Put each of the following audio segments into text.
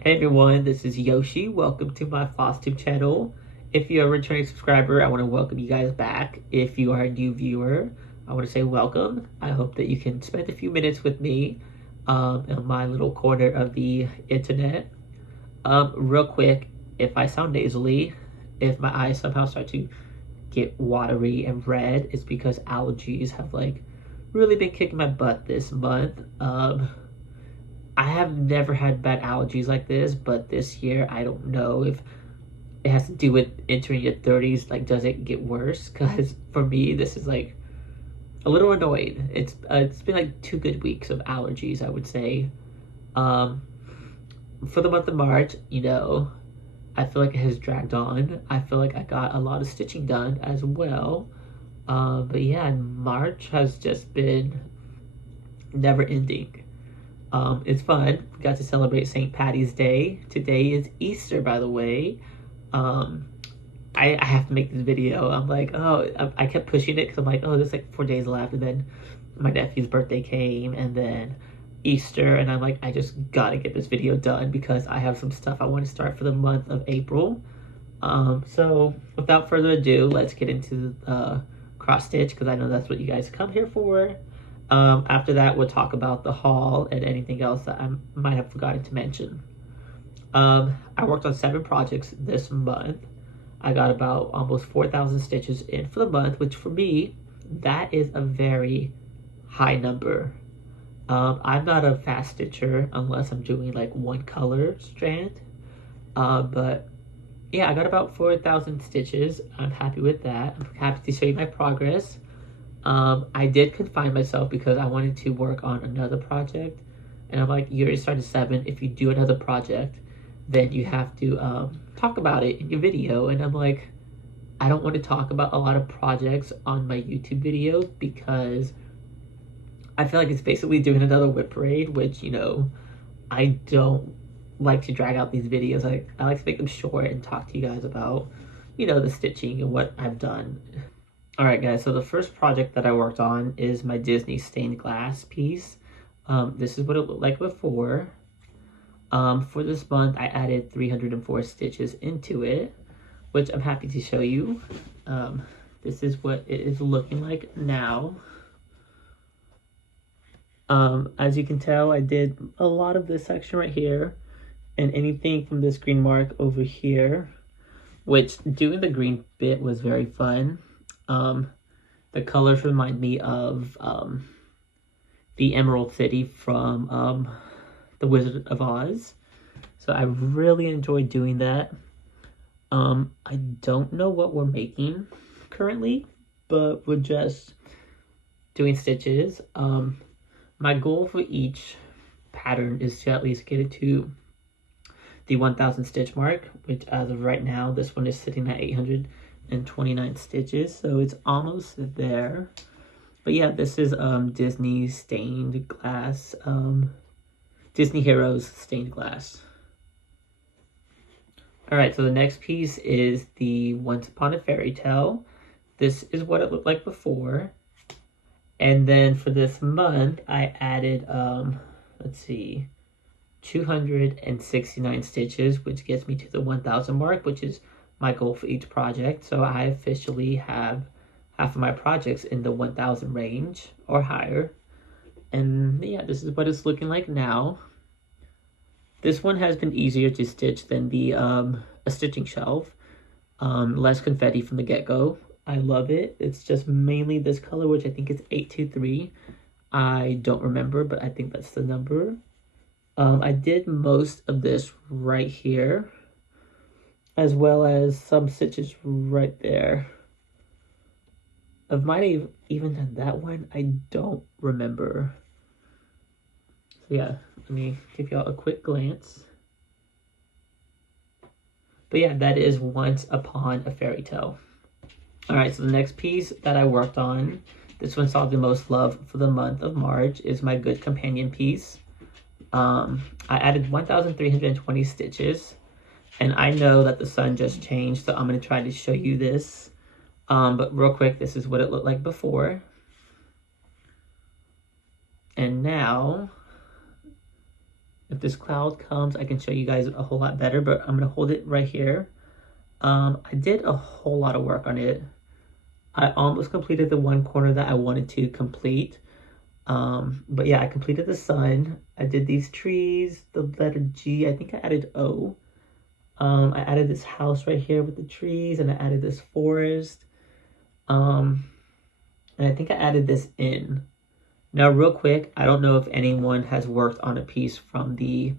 Hey everyone, this is Yoshi. Welcome to my FOSTube channel. If you're a returning subscriber, I want to welcome you guys back. If you are a new viewer, I want to say welcome. I hope that you can spend a few minutes with me in my little corner of the internet. Real quick, if I sound nasally, if my eyes somehow start to get watery and red, it's because allergies have really been kicking my butt this month. I have never had bad allergies like this, but this year I don't know if it has to do with entering your 30s. Like, does it get worse? Because for me, this is a little annoying. It's been like 2 good weeks of allergies, I would say. For the month of March, I feel like it has dragged on. I feel like I got a lot of stitching done as well. But yeah, March has just been never ending. It's fun. We got to celebrate St. Patty's Day. Today is Easter, by the way. I have to make this video. I'm like, oh, I kept pushing it because I'm like, oh, there's like 4 days left. And then my nephew's birthday came and then Easter. And I'm like, I just gotta get this video done because I have some stuff I want to start for the month of April. So without further ado, let's get into cross stitch because I know that's what you guys come here for. After that, we'll talk about the haul and anything else that I might have forgotten to mention. I worked on 7 projects this month. I got about almost 4,000 stitches in for the month, which for me, that is a very high number. I'm not a fast stitcher unless I'm doing like one color strand. But yeah, I got about 4,000 stitches. I'm happy with that. I'm happy to show you my progress. I did confine myself because I wanted to work on another project. And I'm like, you already started 7. If you do another project, then you have to talk about it in your video. And I'm like, I don't want to talk about a lot of projects on my YouTube videos because I feel like it's basically doing another whip parade, which, I don't like to drag out these videos. I like to make them short and talk to you guys about, the stitching and what I've done. Alright guys, so the first project that I worked on is my Disney stained glass piece. This is what it looked like before. For this month, I added 304 stitches into it, which I'm happy to show you. This is what it is looking like now. As you can tell, I did a lot of this section right here, and anything from this green mark over here, which doing the green bit was very fun. The colors remind me of the Emerald City from The Wizard of Oz. So I really enjoyed doing that. I don't know what we're making currently, but we're just doing stitches. My goal for each pattern is to at least get it to the 1,000 stitch mark, which as of right now, this one is sitting at 829 stitches, so it's almost there. But yeah, this is Disney stained glass, Disney Heroes stained glass. Alright, so the next piece is the Once Upon a Fairy Tale. This is what it looked like before. And then for this month, I added, let's see, 269 stitches, which gets me to the 1,000 mark, which is my goal for each project. So I officially have half of my projects in the 1,000 range or higher. And yeah, this is what it's looking like now. This one has been easier to stitch than the a stitching shelf. Less confetti from the get-go. I love it. It's just mainly this color, which I think is 823. I don't remember, but I think that's the number. I did most of this right here, as well as some stitches right there. I might have even done that one. I don't remember. So yeah, let me give y'all a quick glance. But yeah, that is Once Upon a Fairy Tale. Alright, so the next piece that I worked on, this one saw the most love for the month of March, is my Good Companion piece. I added 1,320 stitches, and I know that the sun just changed, so I'm going to try to show you this. But real quick, this is what it looked like before. And now, If this cloud comes, I can show you guys a whole lot better, but I'm gonna hold it right here. I did a whole lot of work on it. I almost completed the one corner that I wanted to complete. But yeah, I completed the sun. I did these trees, the letter G, I think I added O. I added this house right here with the trees, and I added this forest. And I think I added this in. Now, real quick, I don't know if anyone has worked on a piece from the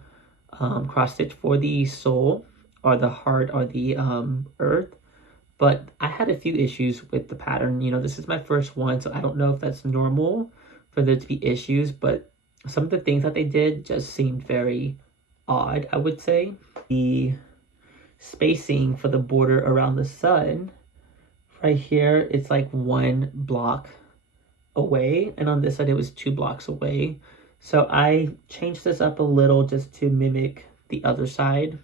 cross stitch for the soul or the heart or the earth, but I had a few issues with the pattern. You know, this is my first one, so I don't know if that's normal for there to be issues, but some of the things that they did just seemed very odd, I would say. The spacing for the border around the sun, right here, it's like 1 block away, and on this side it was 2 blocks away. So I changed this up a little just to mimic the other side.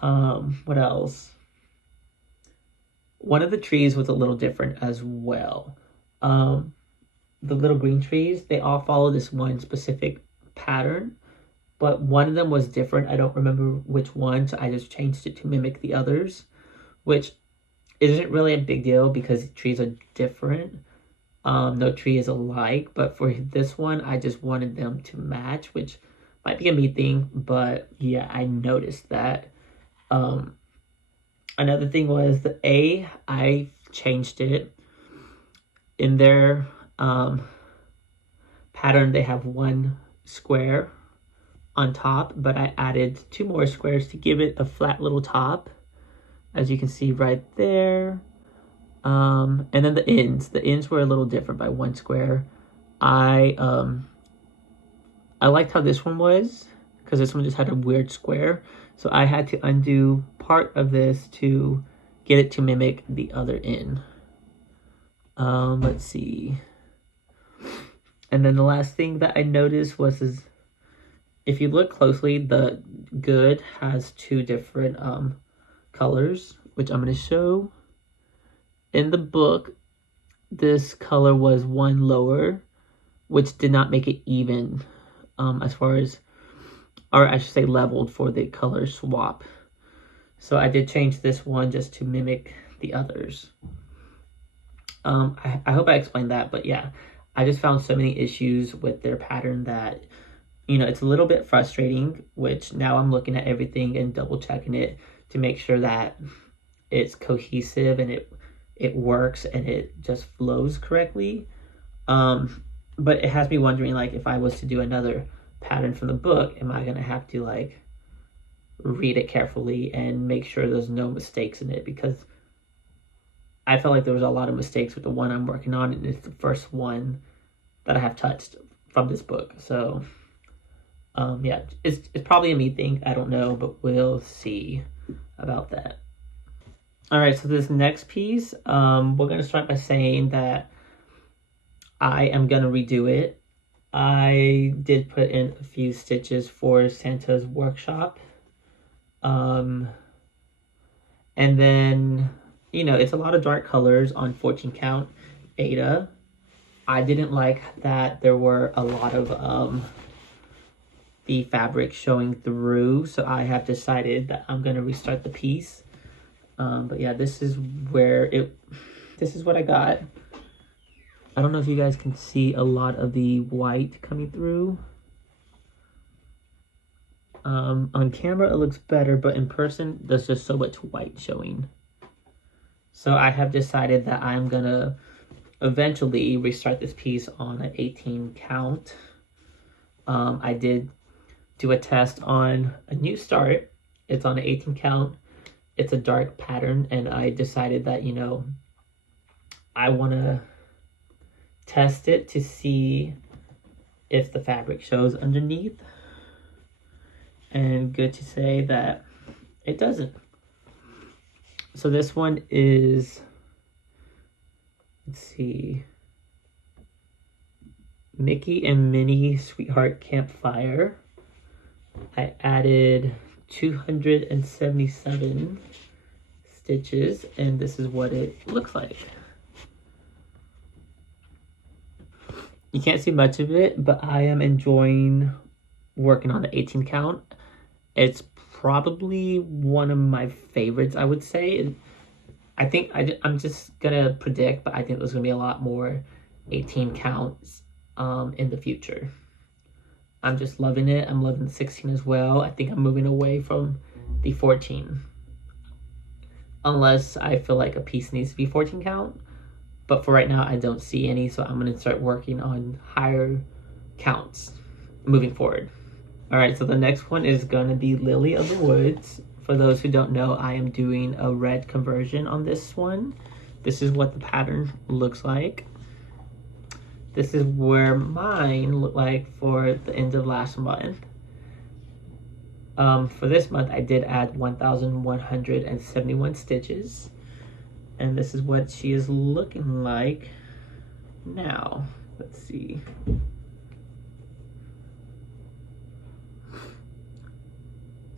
What else? One of the trees was a little different as well. The little green trees, they all follow this one specific pattern, but one of them was different. I don't remember which one, so I just changed it to mimic the others, which isn't really a big deal because trees are different. No tree is alike, but for this one, I just wanted them to match, which might be a me thing, but yeah, I noticed that. Another thing was the A, I changed it. In their pattern, they have 1 square on top, but I added 2 more squares to give it a flat little top, as you can see right there. And then the ends were a little different by 1 square. I liked how this one was, because this one just had a weird square, so I had to undo part of this to get it to mimic the other end. Let's see. And then the last thing that I noticed was if you look closely, the good has 2 different colors, which I'm going to show. In the book, this color was 1 lower, which did not make it even as far as, or I should say leveled for the color swap. So I did change this one just to mimic the others. I hope I explained that, but yeah, I just found so many issues with their pattern that, you know, it's a little bit frustrating, which now I'm looking at everything and double checking it to make sure that it's cohesive and it works and it just flows correctly. But it has me wondering, like, if I was to do another pattern from the book, am I going to have to, like, read it carefully and make sure there's no mistakes in it? Because I felt like there was a lot of mistakes with the one I'm working on, and it's the first one that I have touched from this book. So, yeah, it's probably a me thing. I don't know, but we'll see about that. All right, so this next piece, we're going to start by saying that I am going to redo it. I did put in a few stitches for Santa's workshop. And then, you know, it's a lot of dark colors on 14 count Ada. I didn't like that there were a lot of the fabric showing through, so I have decided that I'm going to restart the piece. But yeah, this is what I got. I don't know if you guys can see a lot of the white coming through. On camera it looks better, but in person there's just so much white showing. So I have decided that I'm gonna eventually restart this piece on an 18 count. I did do a test on a new start. It's on an 18 count. It's a dark pattern, and I decided that, you know, I want to test it to see if the fabric shows underneath. And good to say that it doesn't. So this one is, let's see, Mickey and Minnie Sweetheart Campfire. I added 277 stitches, and this is what it looks like. You can't see much of it, but I am enjoying working on the 18 count. It's probably one of my favorites, I would say. I think I'm just gonna predict, but I think there's gonna be a lot more 18 counts in the future. I'm just loving it. I'm loving the 16 as well. I think I'm moving away from the 14. Unless I feel like a piece needs to be 14 count. But for right now, I don't see any, so I'm going to start working on higher counts moving forward. All right, so the next one is going to be Lily of the Woods. For those who don't know, I am doing a red conversion on this one. This is what the pattern looks like. This is where mine looked like for the end of last month. For this month, I did add 1,171 stitches. And this is what she is looking like now. Let's see.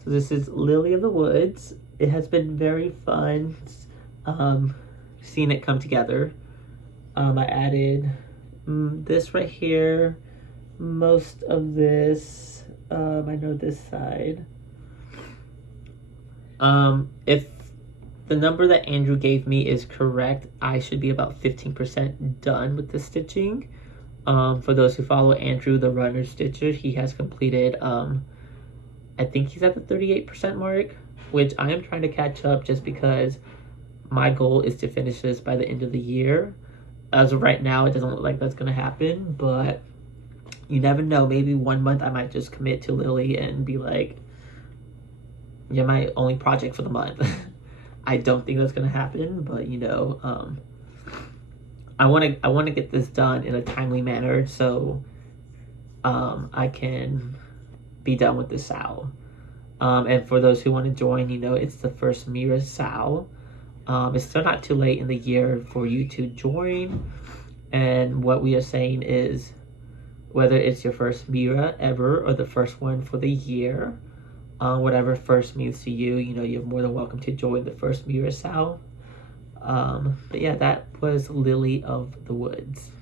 So this is Lily of the Woods. It has been very fun seeing it come together. I added this right here, most of this, I know this side. If the number that Andrew gave me is correct, I should be about 15% done with the stitching. For those who follow Andrew, the runner stitcher, he has completed, I think he's at the 38% mark, which I am trying to catch up just because my goal is to finish this by the end of the year. As of right now, it doesn't look like that's going to happen, but you never know. Maybe one month I might just commit to Lily and be like, you're my only project for the month. I don't think that's going to happen, but you know, I want to get this done in a timely manner so I can be done with the SAO. And for those who want to join, you know, it's the first Mira SAO. It's still not too late in the year for you to join. And what we are saying is, whether it's your first Mira ever or the first one for the year, whatever first means to you, you know, you're more than welcome to join the first Mira SAO. But yeah, that was Lily of the Woods.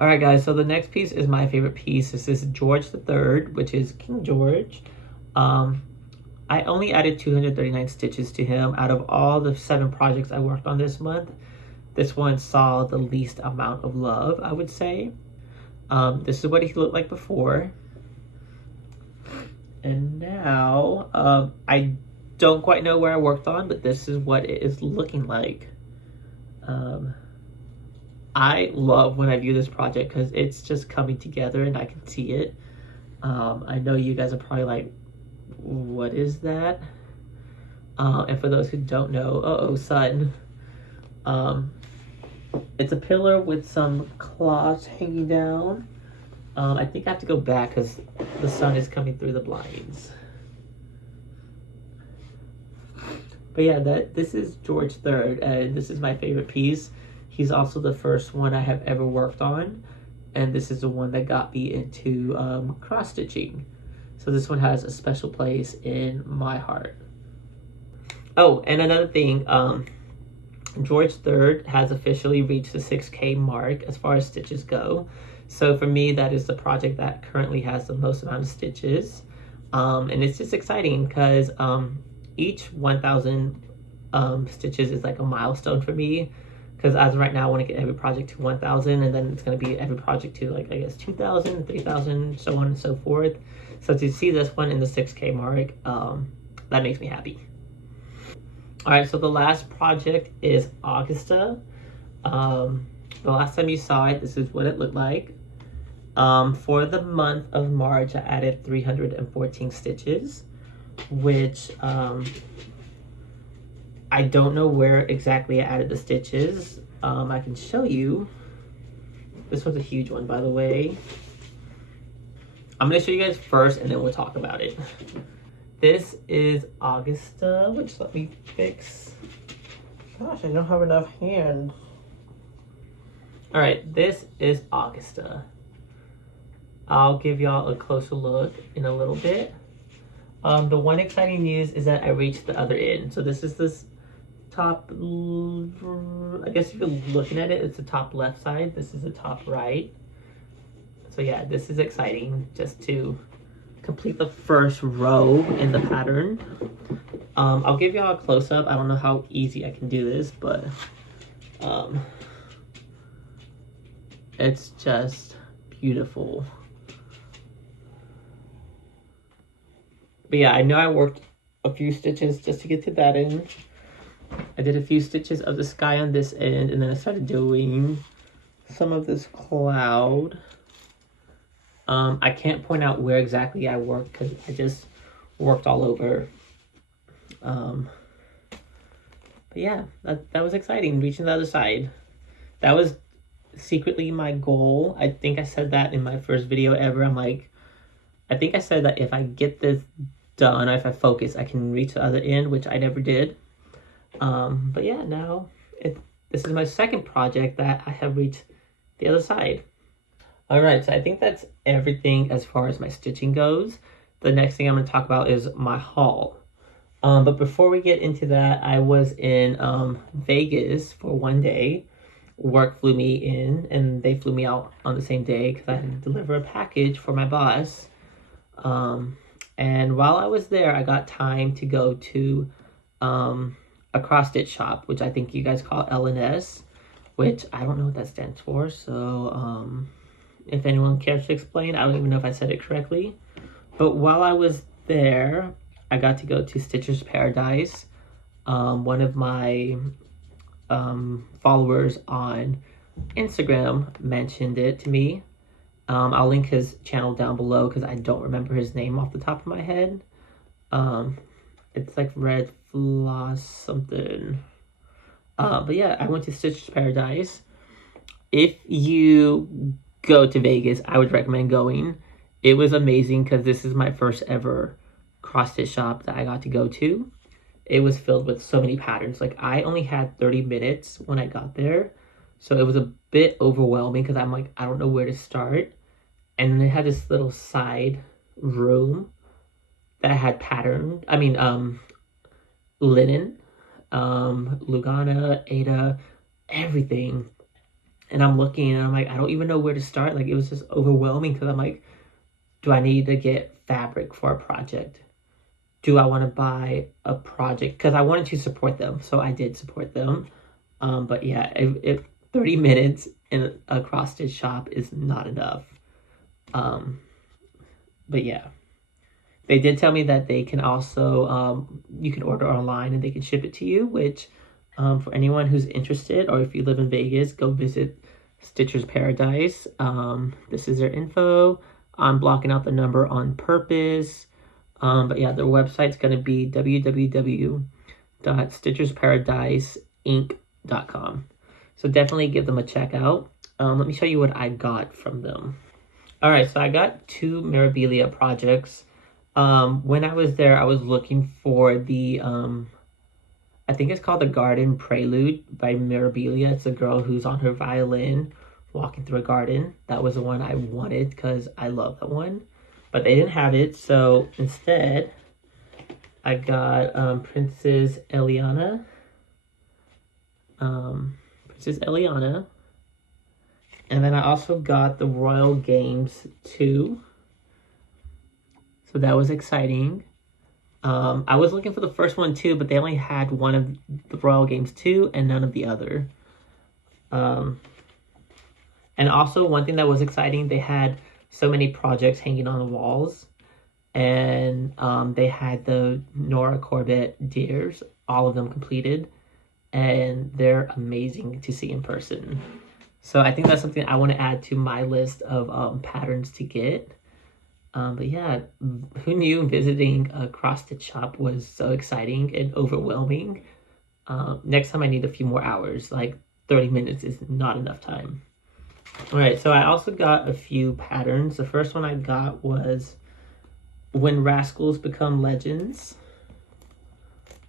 All right, guys, so the next piece is my favorite piece. This is George III, which is King George. I only added 239 stitches to him. Out of all the 7 projects I worked on this month, this one saw the least amount of love, I would say. This is what he looked like before. And now, I don't quite know where I worked on, but this is what it is looking like. I love when I view this project because it's just coming together and I can see it. I know you guys are probably like, what is that? And for those who don't know, son. It's a pillar with some cloths hanging down. I think I have to go back because the sun is coming through the blinds. But yeah, this is George III, and this is my favorite piece. He's also the first one I have ever worked on, and this is the one that got me into cross-stitching. So this one has a special place in my heart. Oh, and another thing, George III has officially reached the 6K mark as far as stitches go. So for me, that is the project that currently has the most amount of stitches. And it's just exciting because each 1,000 stitches is like a milestone for me. Because as of right now, I want to get every project to 1,000, and then it's going to be every project to, like, I guess 2,000, 3,000, so on and so forth. So to see this one in the 6K mark, that makes me happy. All right, so the last project is Augusta. The last time you saw it, this is what it looked like. For the month of March, I added 314 stitches, which I don't know where exactly I added the stitches. I can show you. This one's a huge one, by the way. I'm going to show you guys first, and then we'll talk about it. This is Augusta, which let me fix. Gosh, I don't have enough hands. All right, this is Augusta. I'll give y'all a closer look in a little bit. The one exciting news is that I reached the other end. So this is this top, I guess if you're looking at it, it's the top left side. This is the top right. So yeah, this is exciting just to complete the first row in the pattern. I'll give y'all a close-up. I don't know how easy I can do this, but it's just beautiful. But yeah, I know I worked a few stitches just to get to that end. I did a few stitches of the sky on this end, and then I started doing some of this cloud. I can't point out where exactly I worked because I just worked all over. But yeah, that was exciting, reaching the other side. That was secretly my goal. I think I said that in my first video ever. I think I said that if I get this done, or if I focus, I can reach the other end, which I never did. But yeah, now this is my second project that I have reached the other side. All right, so I think that's everything as far as my stitching goes. The next thing I'm going to talk about is my haul. But before we get into that, I was in Vegas for one day. Work flew me in, and they flew me out on the same day because I had to deliver a package for my boss. And while I was there, I got time to go to a cross-stitch shop, which I think you guys call LNS, which I don't know what that stands for. So if anyone cares to explain, I don't even know if I said it correctly. But while I was there, I got to go to Stitcher's Paradise. One of my followers on Instagram mentioned it to me. I'll link his channel down below because I don't remember his name off the top of my head. It's like Red Floss something. But yeah, I went to Stitcher's Paradise. If you go to Vegas, I would recommend going. It was amazing because this is my first ever cross-stitch shop that I got to go to. It was filled with so many patterns. Like, I only had 30 minutes when I got there, so it was a bit overwhelming because I'm like, I don't know where to start. And then they had this little side room that had linen, Lugana, Ada, everything. And I'm looking and I'm like, I don't even know where to start. Like, it was just overwhelming because I'm like, do I need to get fabric for a project? Do I want to buy a project? Because I wanted to support them, so I did support them. But yeah, 30 minutes in a cross-stitch shop is not enough. But yeah, they did tell me that they can also, you can order online and they can ship it to you, which for anyone who's interested, or if you live in Vegas, go visit Stitcher's Paradise. This is their info. I'm blocking out the number on purpose. But yeah, their website's going to be www.stitchersparadiseinc.com. So definitely give them a check out. Let me show you what I got from them. All right, so I got 2 Mirabilia projects. When I was there, I was looking for the, I think it's called the Garden Prelude by Mirabilia. It's a girl who's on her violin walking through a garden. That was the one I wanted because I love that one. But they didn't have it, so instead, I got Princess Elliana. And then I also got the Royal Games 2. So that was exciting. I was looking for the first one too, but they only had one of the Royal Games 2 and none of the other. And also one thing that was exciting, they had so many projects hanging on the walls. And they had the Nora Corbett deers, all of them completed. And they're amazing to see in person. So I think that's something I want to add to my list of patterns to get. But yeah, who knew visiting a cross-stitch shop was so exciting and overwhelming? Next time I need a few more hours, like 30 minutes is not enough time. All right, so I also got a few patterns. The first one I got was When Rascals Become Legends.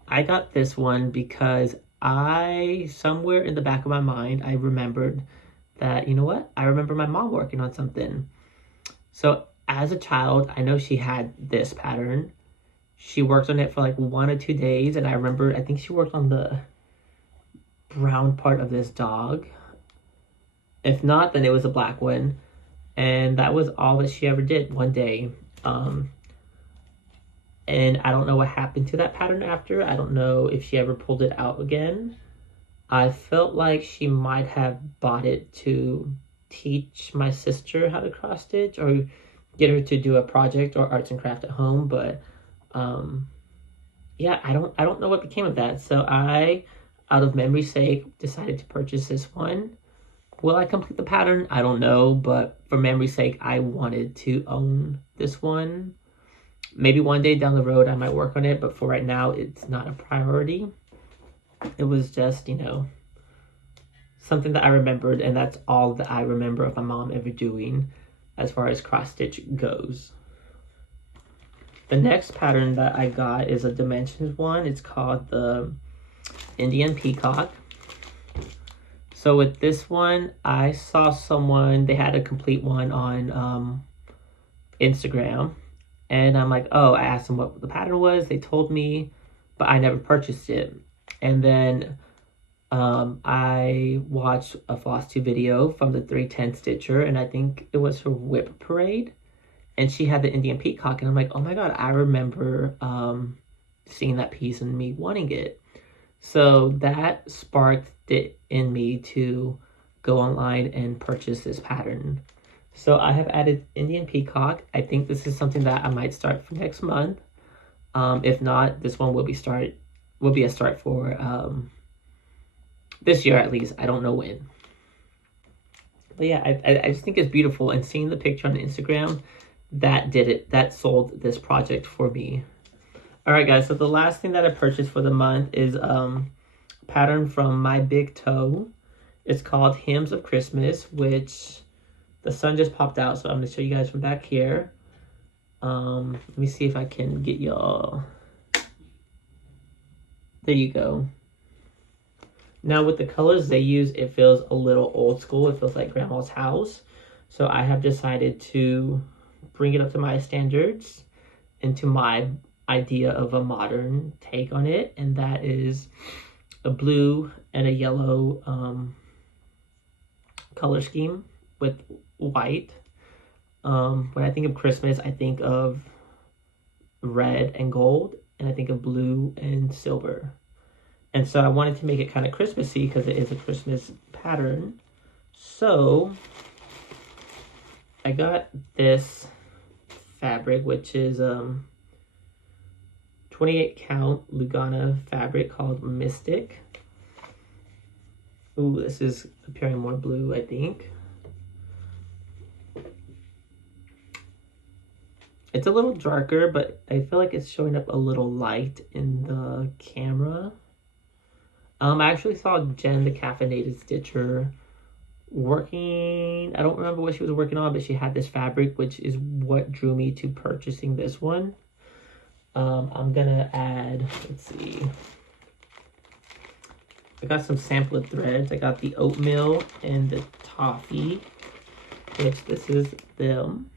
I got this one because somewhere in the back of my mind, I remembered that, you know what? I remember my mom working on something. So as a child, I know she had this pattern. She worked on it for like 1 or 2 days. And I remember, I think she worked on the brown part of this dog. If not, then it was a black one. And that was all that she ever did one day. and I don't know what happened to that pattern after. I don't know if she ever pulled it out again. I felt like she might have bought it to teach my sister how to cross stitch or get her to do a project or arts and craft at home, but yeah, I don't know what became of that. So I, out of memory's sake, decided to purchase this one. Will I complete the pattern? I don't know, but for memory's sake, I wanted to own this one. Maybe one day down the road I might work on it, but for right now, it's not a priority. It was just, you know, something that I remembered, and that's all that I remember of my mom ever doing as far as cross stitch goes. The next pattern that I got is a dimensions one. It's called the Indian Peacock. So with this one, I saw someone, they had a complete one on Instagram. And I'm like, oh, I asked them what the pattern was. They told me, but I never purchased it. And then I watched a Floss 2 video from the 310 Stitcher, and I think it was her Whip Parade. And she had the Indian Peacock, and I'm like, oh my god, I remember seeing that piece and me wanting it. So that sparked it in me to go online and purchase this pattern. So I have added Indian Peacock. I think this is something that I might start for next month. If not, this one will be a start for this year at least. I don't know when. But yeah, I just think it's beautiful, and seeing the picture on Instagram, that did it. That sold this project for me. Alright guys, so the last thing that I purchased for the month is a pattern from My Big Toe. It's called Hymns of Christmas, which the sun just popped out, so I'm going to show you guys from back here. Let me see if I can get y'all. There you go. Now with the colors they use, it feels a little old school. It feels like grandma's house. So I have decided to bring it up to my standards and to my idea of a modern take on it, and that is a blue and a yellow color scheme with white. When I think of Christmas, I think of red and gold, and I think of blue and silver. And so I wanted to make it kind of Christmassy because it is a Christmas pattern. So I got this fabric, which is 28 count Lugana fabric called Mystic. Ooh, this is appearing more blue, I think. It's a little darker, but I feel like it's showing up a little light in the camera. I actually saw Jenn, the Caffeinated Stitcher, working. I don't remember what she was working on, but she had this fabric, which is what drew me to purchasing this one. I'm gonna add, let's see. I got some sample threads. I got the Oatmeal and the Toffee, which this is them.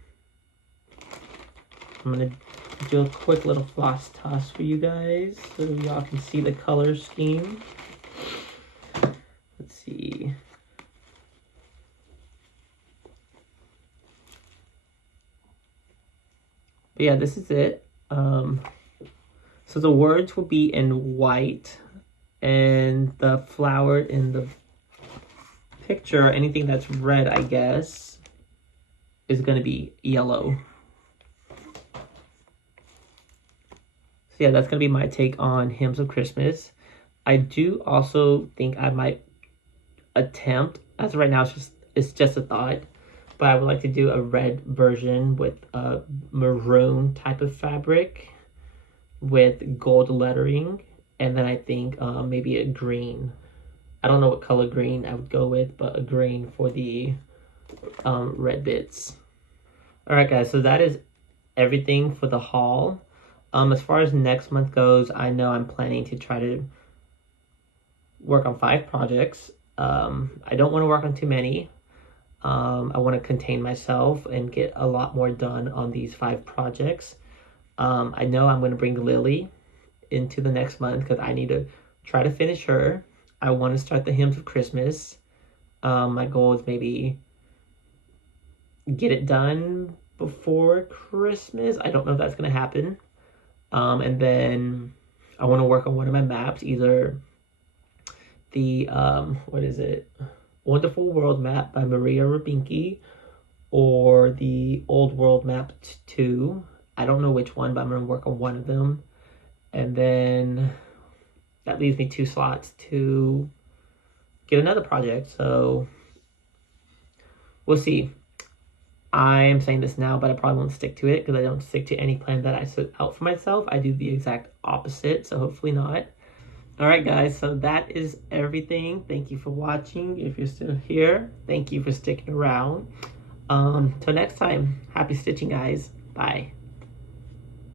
I'm gonna do a quick little floss toss for you guys so y'all can see the color scheme. Let's see. But yeah, this is it. So the words will be in white, and the flower in the picture, anything that's red, I guess, is going to be yellow. So yeah, that's going to be my take on Hymns of Christmas. I do also think I might attempt, as of right now it's just a thought, but I would like to do a red version with a maroon type of fabric with gold lettering, and then I think maybe a green. I don't know what color green I would go with, but a green for the red bits. Alright guys, so that is everything for the haul. As far as next month goes, I know I'm planning to try to work on 5 projects. I don't want to work on too many. I want to contain myself and get a lot more done on these 5 projects. I know I'm going to bring Lilly into the next month because I need to try to finish her. I want to start the Hymns of Christmas. My goal is maybe get it done before Christmas. I don't know if that's going to happen. And then I want to work on one of my maps, either the what is it? Wonderful World map by Maria Rabinki, or the Old World map 2. I don't know which one, but I'm gonna work on one of them. And then that leaves me 2 slots to get another project. So we'll see. I am saying this now, but I probably won't stick to it because I don't stick to any plan that I set out for myself. I do the exact opposite, so hopefully not. Alright guys, so that is everything. Thank you for watching. If you're still here, thank you for sticking around. Till next time, happy stitching guys. Bye.